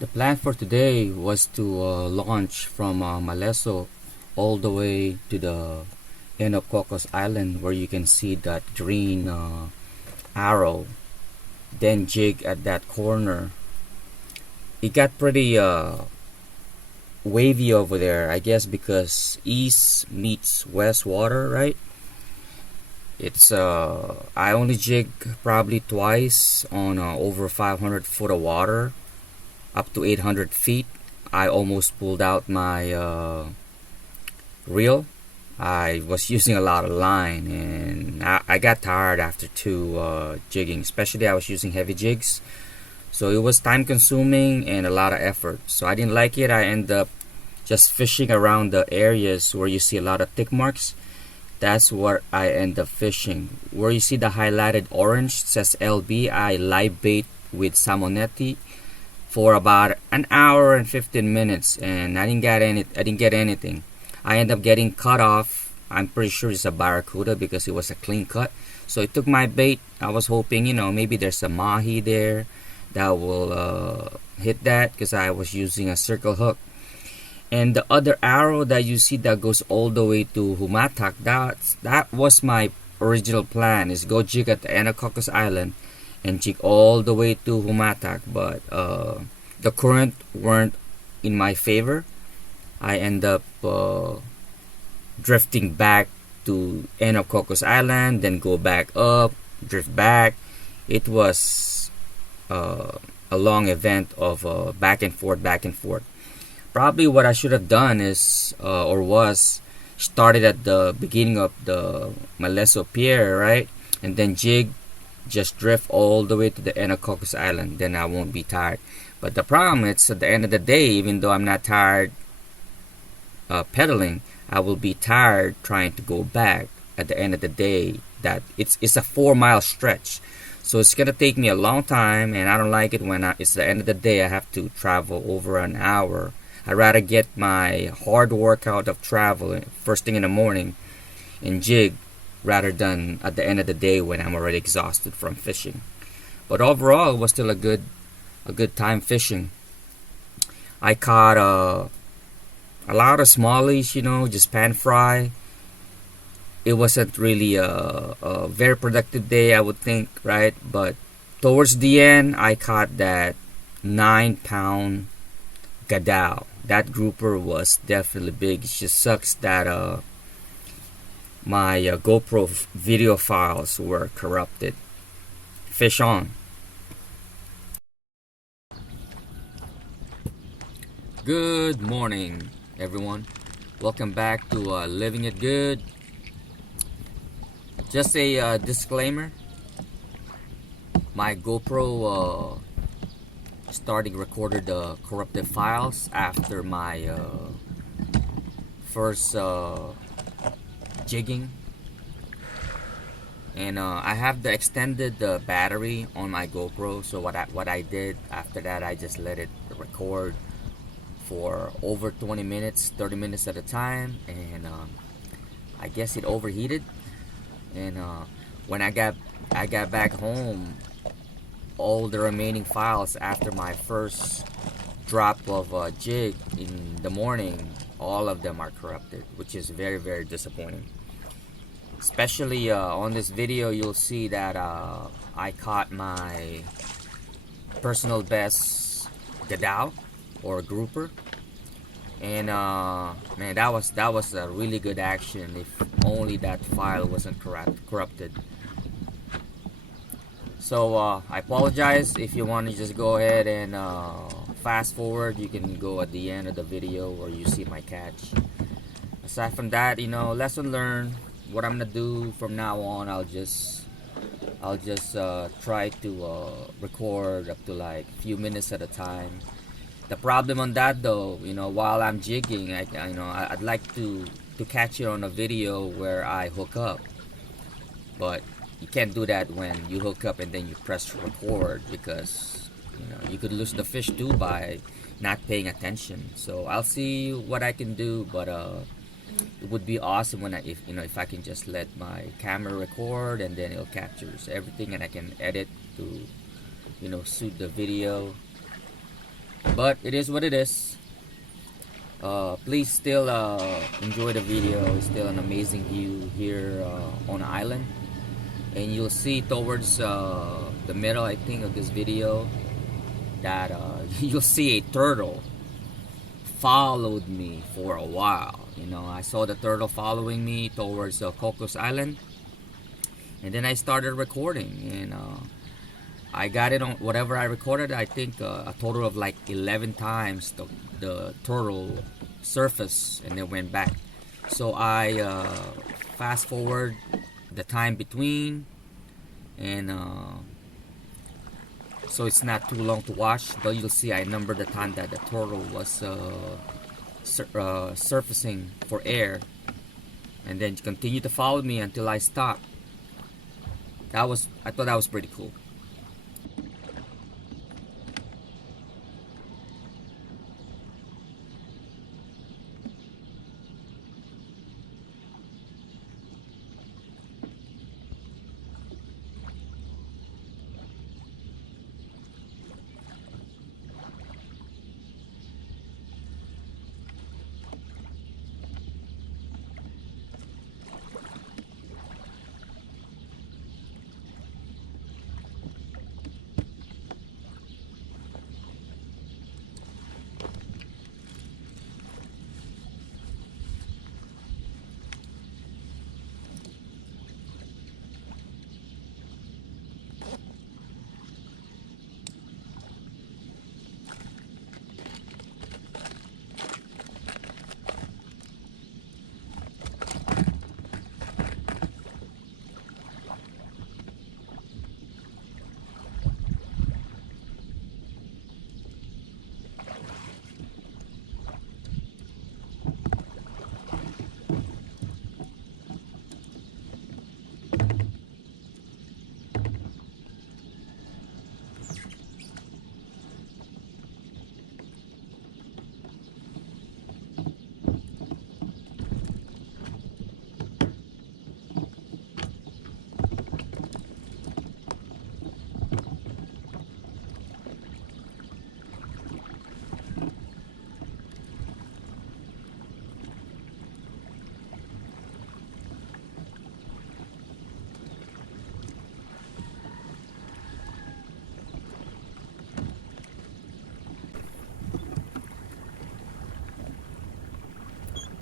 The plan for today was to launch from Maleso all the way to the end of Cocos Island, where you can see that green arrow, then jig at that corner. It got pretty wavy over there, I guess, because east meets west water, right? It's I only jig probably twice on over 500 foot of water, up to 800 feet. I almost pulled out my reel. I was using a lot of line, and I got tired after two jigging. Especially I was using heavy jigs, so it was time consuming and a lot of effort. So I didn't like it. I ended up just fishing around the areas where you see a lot of tick marks. That's where I end up fishing. Where you see the highlighted orange says LB, I live bait with salmonetti for about an hour and 15 minutes, and I didn't get anything. I ended up getting cut off. I'm pretty sure it's a barracuda because it was a clean cut. So I took my bait. I was hoping, maybe there's a mahi there that will hit that, because I was using a circle hook. And the other arrow that you see that goes all the way to Humatak, that was my original plan, is go jig at the end of Cocos Island and jig all the way to Humatak. But the current weren't in my favor. I end up drifting back to end of Cocos Island, then go back up, drift back. It was a long event of back and forth, back and forth. Probably what I should have done is, was started at the beginning of the Maleso Pier, right? And then jig, just drift all the way to the end of Cocos Island. Then I won't be tired. But the problem is, at the end of the day, even though I'm not tired pedaling, I will be tired trying to go back at the end of the day. That it's a 4 mile stretch. So it's gonna take me a long time, and I don't like it when it's the end of the day. I have to travel over an hour. I'd rather get my hard workout of traveling first thing in the morning and jig, rather than at the end of the day when I'm already exhausted from fishing. But overall, it was still a good time fishing. I caught a lot of smallies, just pan fry. It wasn't really a very productive day, I would think, right? But towards the end, I caught that 9-pound Gadao. That grouper was definitely big. It just sucks that my GoPro video files were corrupted. Fish on. Good morning, everyone. Welcome back to Living It Good. Just a disclaimer. My GoPro starting recorded the corrupted files after my first jigging, and I have the extended battery on my GoPro. So what I did after that, I just let it record for over 20 minutes, 30 minutes at a time, and I guess it overheated. And when I got back home, all the remaining files after my first drop of jig in the morning, all of them are corrupted, which is very, very disappointing. Especially on this video, you'll see that I caught my personal best Gadao or grouper, and man, that was a really good action. If only that file wasn't corrupted. So I apologize. If you want to just go ahead and fast forward, you can go at the end of the video where you see my catch. Aside from that, lesson learned. What I'm gonna do from now on, I'll just try to record up to like a few minutes at a time. The problem on that though, while I'm jigging, I'd like to catch it on a video where I hook up, but you can't do that when you hook up and then you press record, because you could lose the fish too by not paying attention. So I'll see what I can do, but it would be awesome if I can just let my camera record, and then it captures everything, and I can edit to suit the video. But it is what it is. Please still enjoy the video. It's still an amazing view here on the island, and you'll see towards the middle, I think, of this video that you'll see a turtle followed me for a while. You know, I saw the turtle following me towards Cocos Island, and then I started recording, and I got it on whatever I recorded. I think a total of like 11 times the turtle surfaced and then went back. So I fast forward the time between, and so it's not too long to watch. But you'll see I numbered the time that the turtle was surfacing for air, and then continue to follow me until I stopped. I thought that was pretty cool.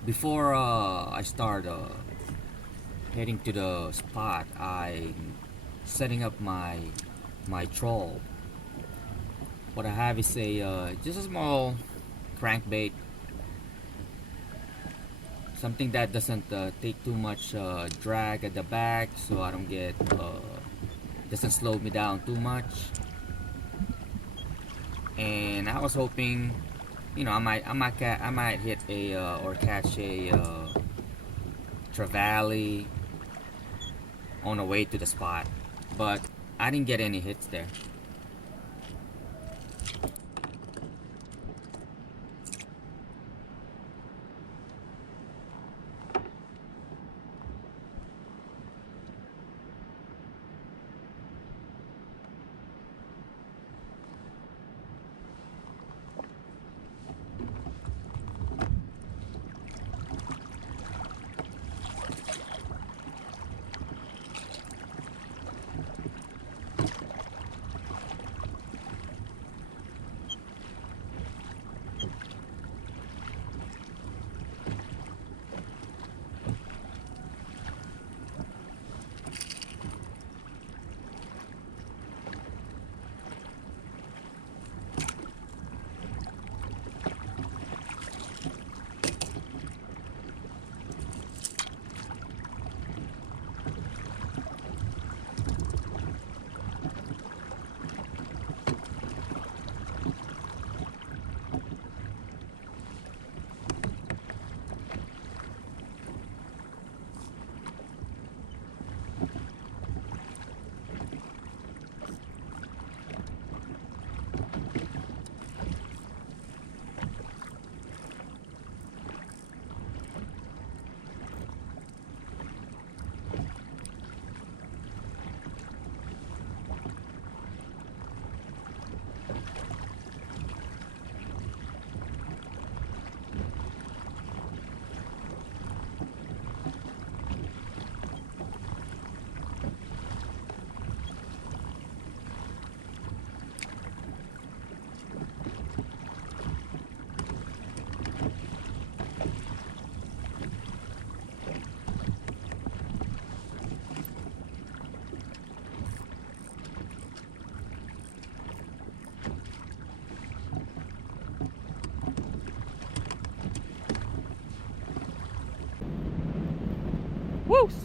Before I start heading to the spot, I'm setting up my troll. What I have is a just a small crankbait, something that doesn't take too much drag at the back, so I don't get doesn't slow me down too much. And I was hoping, you know, I might hit a or catch a trevally on the way to the spot, but I didn't get any hits there.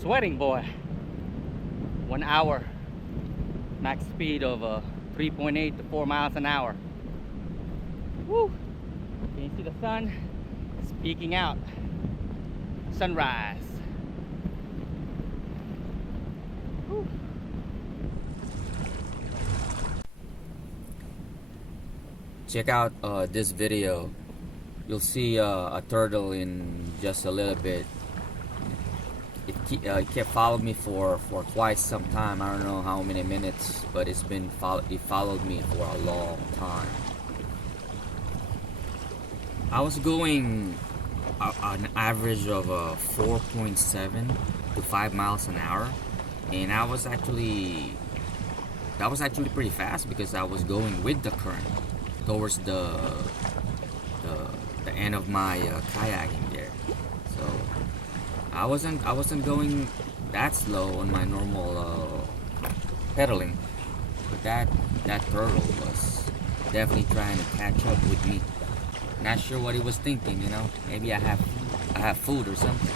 sweating, boy. 1 hour. Max speed of 3.8 to 4 miles an hour. Woo! Can you see the sun? It's peeking out. Sunrise. Woo. Check out this video. You'll see a turtle in just a little bit. It kept following me for quite some time. I don't know how many minutes, but it followed me for a long time. I was going an average of 4.7 to 5 miles an hour, and that was actually pretty fast because I was going with the current towards the end of my kayaking there. So I wasn't going that slow on my normal pedaling, but that turtle was definitely trying to catch up with me. Not sure what he was thinking, you know. Maybe I have food or something.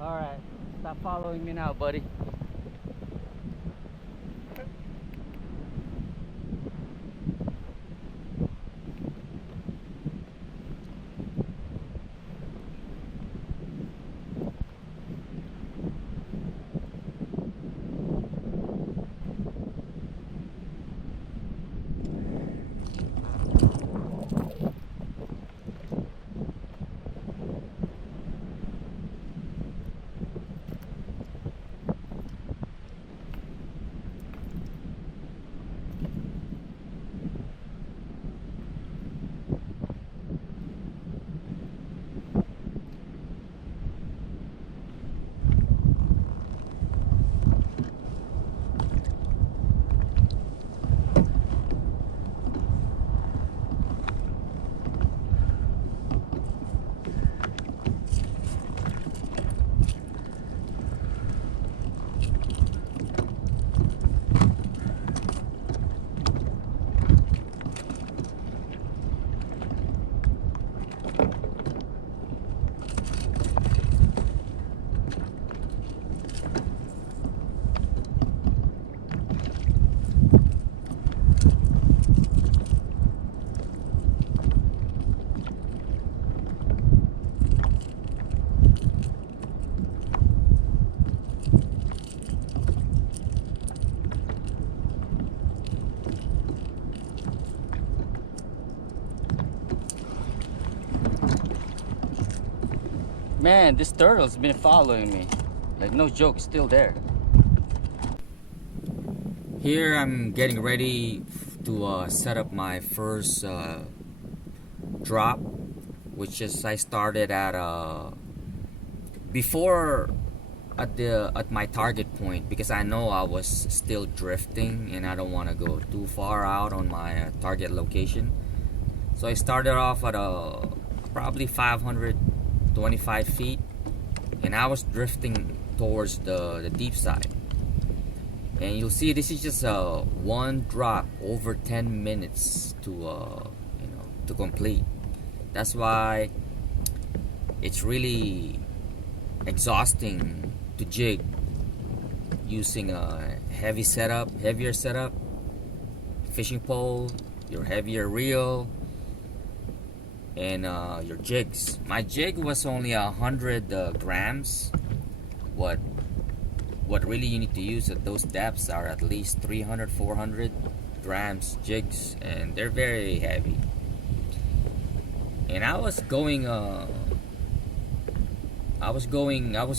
Alright, stop following me now, buddy. Man, this turtle's been following me. Like, no joke, it's still there. Here I'm getting ready to set up my first drop, which is I started at before at my target point, because I know I was still drifting and I don't want to go too far out on my target location. So I started off at probably 525 feet, and I was drifting towards the deep side. And you'll see this is just one drop over 10 minutes to complete. That's why it's really exhausting to jig using a heavier setup, fishing pole, your heavier reel, and your jigs. My jig was only 100 grams. What? what really you need to use at those depths are at least 300, 400 grams jigs, and they're very heavy. And I was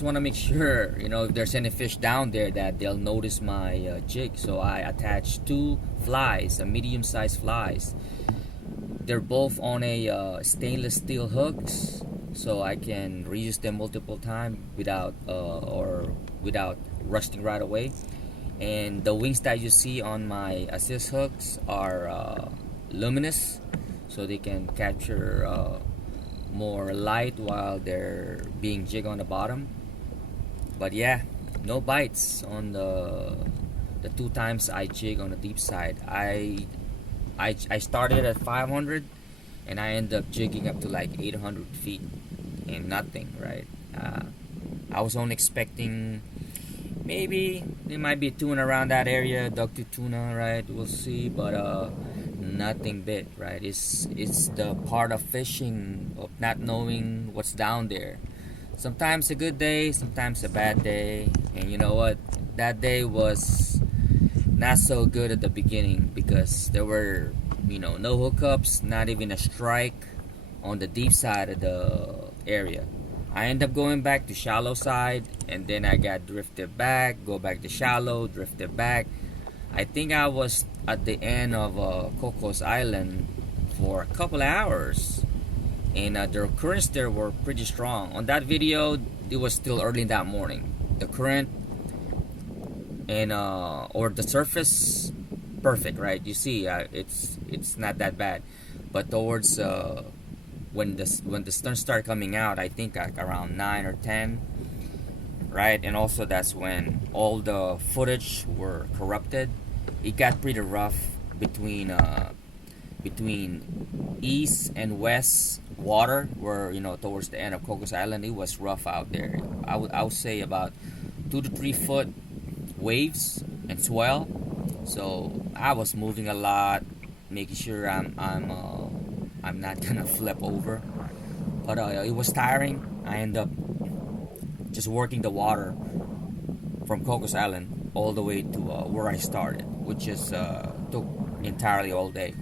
want to make sure, if there's any fish down there, that they'll notice my jig. So I attached two flies, a medium-sized flies. They're both on a stainless steel hooks, so I can reuse them multiple times without rusting right away. And the wings that you see on my assist hooks are luminous, so they can capture more light while they're being jigged on the bottom. But yeah, no bites on the 2 times I jig on the deep side. I started at 500 and I end up jigging up to like 800 feet and nothing, right? I was only expecting maybe there might be a tuna around that area, duck-tooth tuna, right? We'll see, but nothing bit, right? It's the part of fishing, of not knowing what's down there. Sometimes a good day, sometimes a bad day. And you know what? That day was not so good at the beginning because there were, no hookups, not even a strike on the deep side of the area. I end up going back to shallow side, and then I got drifted back, go back to shallow, drifted back. I think I was at the end of Cocos Island for a couple of hours, and the currents there were pretty strong. On that video, it was still early in that morning. The current and or the surface, perfect, right? You see, it's not that bad, but towards when the sun started coming out, I think like around 9 or 10, right? And also that's when all the footage were corrupted. It got pretty rough between east and west water, where towards the end of Cocos Island it was rough out there. I would say about 2 to 3 foot waves and swell. So I was moving a lot, making sure I'm not gonna flip over. But it was tiring. I ended up just working the water from Cocos Island all the way to where I started, which just took entirely all day.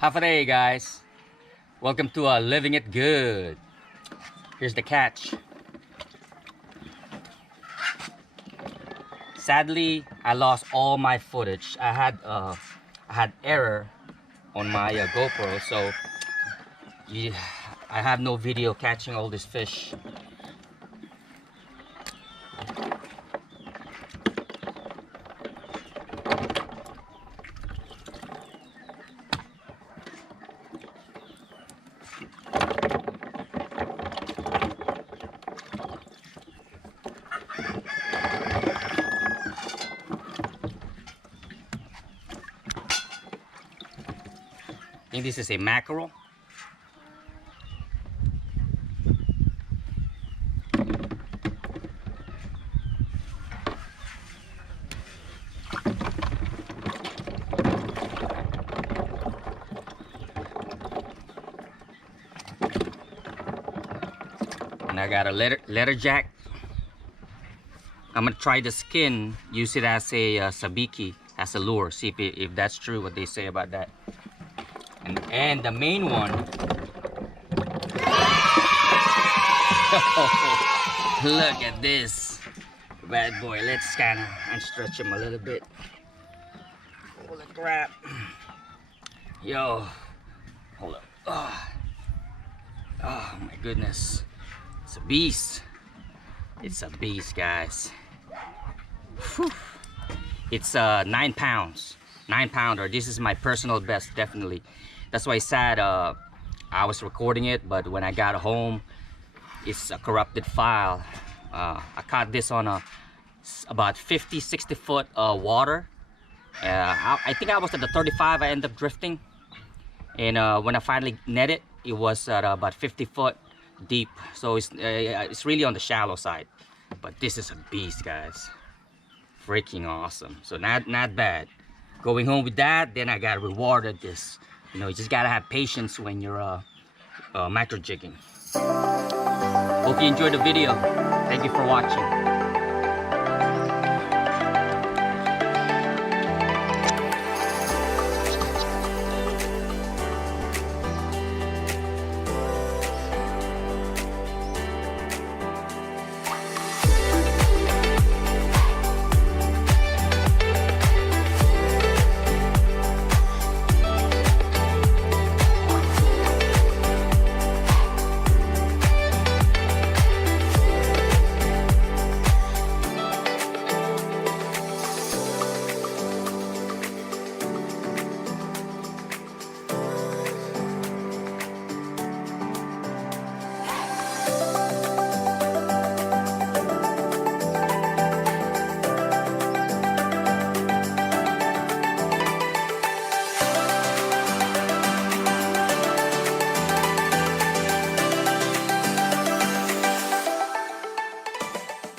Hafa day, guys. Welcome to Living It Good. Here's the catch. Sadly, I lost all my footage. I had error on my GoPro, so I have no video catching all this fish. I think this is a mackerel. And I got a letter jack. I'm gonna try the skin, use it as a sabiki, as a lure, see if that's true what they say about that. And the main one, look at this bad boy. Let's kind of unstretch him a little bit. Holy crap. Yo, hold up. Oh my goodness, it's a beast. It's a beast, guys. Whew. It's 9 pounds, 9-pounder. This is my personal best, definitely. That's why I said I was recording it, but when I got home, it's a corrupted file. I caught this on about 50-60 foot water. I think I was at the 35. I ended up drifting, and when I finally netted, it was at about 50 foot deep. So it's really on the shallow side. But this is a beast, guys. Freaking awesome. So not bad. Going home with that, then I got rewarded this. You know, you just gotta have patience when you're macro jigging. Hope you enjoyed the video. Thank you for watching.